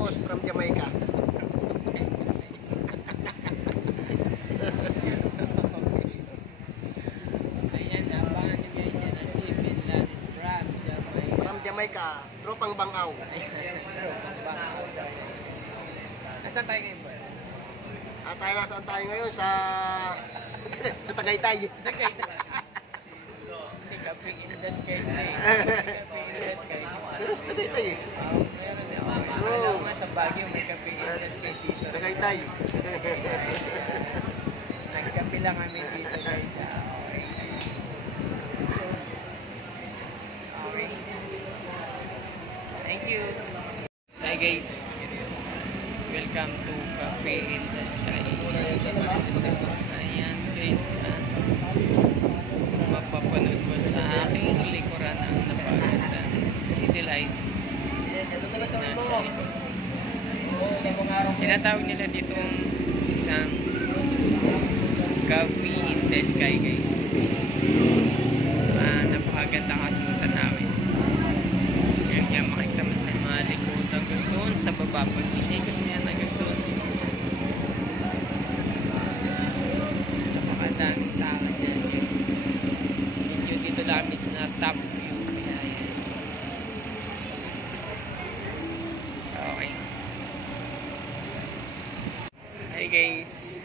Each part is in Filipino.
Marcos from Jamaica. Ayan, napahan nyo guys. Yan ang si Bin Laden from Jamaica. From Jamaica, tropang Bangaw. Nasaan tayo ngayon, boy? Tayo nasaan tayo ngayon sa sa Tagaytay. Tagaytay. Kaping in the sky na eh. Kaping in the sky. Pero sa Tagaytay eh. Meron eh. Alam mo nga sa Baguio may kaping in the sky dito. Tagaytay. Nagkape lang kami dito guys. Okay. Okay. Thank you. Hi guys. Welcome to Cafe in the Sky. Ayan guys. Mapapanood ko sa aking likuran ang napagandang city lights na sa likod. Tinatawag nila ditong isang Cafe in the Sky guys. Napakaganda kasi ng tanawin. Kaya makikita mas na mga likod hanggang doon sa baba. Pag inikot niya hanggang doon. Napakadaming tao niyan guys. Dito lang sa top view. Ayan. Okay. Hi guys.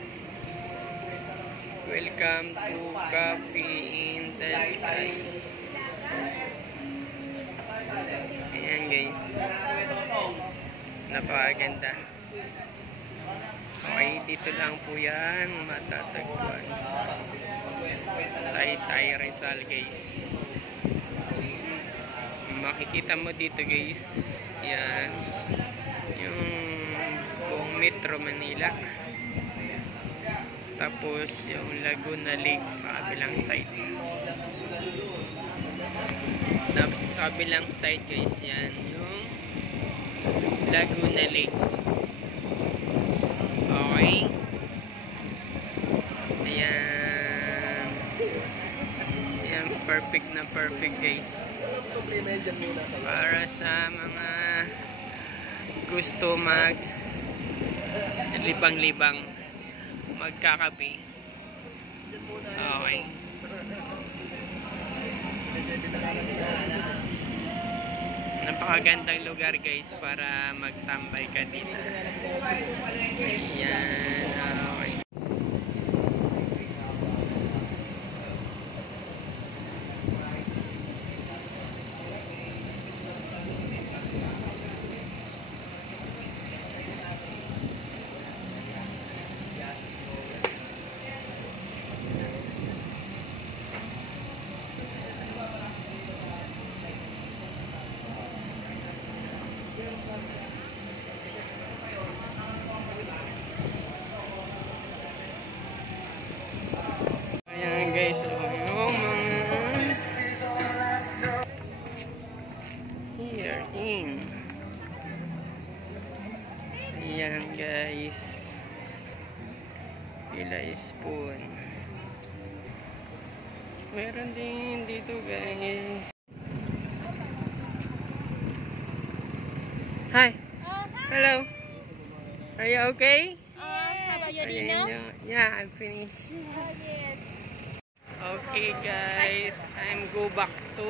Welcome to Cafe in the Sky. Ayan guys. Napakaganda. Okay, dito lang po yan matatagpuan sa Taytay Rizal guys. Makikita mo dito guys, yan yung buong Metro Manila, tapos yung Laguna Lake sa kabilang side. Tapos sa kabilang side guys, yan yung Laguna Lake. Okay, ayan. Ayan, perfect na perfect guys. Para sa mga gusto mag libang-libang magkakape. Okay. Napakagandang lugar guys para magtambay ka dito. Ayan. Okay. Ayan guys, here in. Ayan guys, pila spoon. Meron din dito guys. Hi. Hello. Are you okay? How about your dinner? Yeah, I'm finished. Yes. Okay guys, I'm go back to